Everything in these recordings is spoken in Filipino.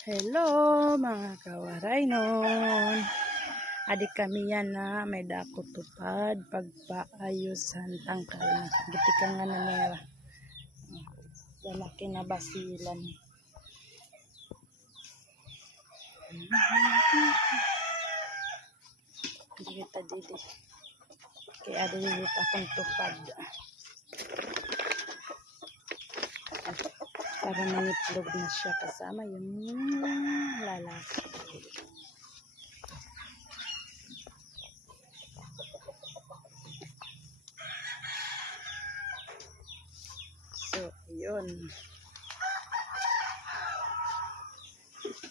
Hello mga kawaraynon. Adik kami yan na may dako tupad pagpaayusan tangkal na gitikan nga na nera. Lalaki na basilan. Hindi kita dili. Kaya dili akong tupad. Para mangitlog na siya kasama yung lalaki. So, yun.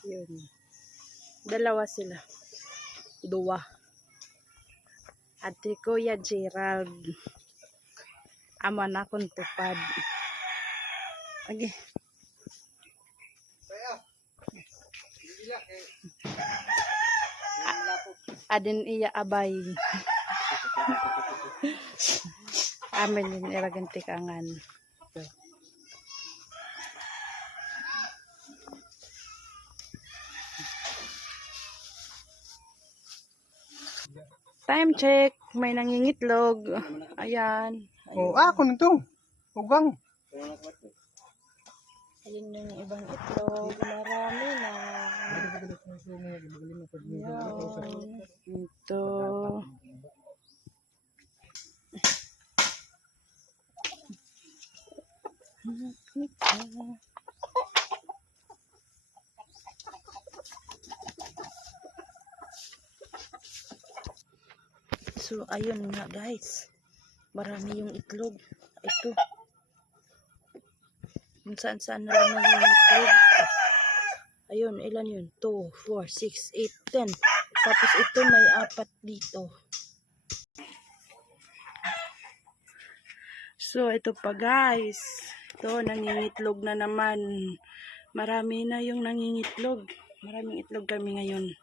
Yun. Dalawa sila. Dua. At Kuya Gerald. Aman akong tupad. Okay. Adin iya abay. Amin yung iraganti kangan. Time check. May nangingitlog. Ayan. Oh, ako nito. Ugang. Ayun yung ibang itlog. Marami na. Ayan. Ito. So, ayun nga guys. Marami yung itlog. Ito. Saan na lang yung itlog. Ayun, ilan yun? 2, 4, 6, 8, 10. Tapos ito may 4 dito. So, ito pa guys. Ito, nangingitlog na naman. Marami na yung nangingitlog. Maraming itlog kami ngayon.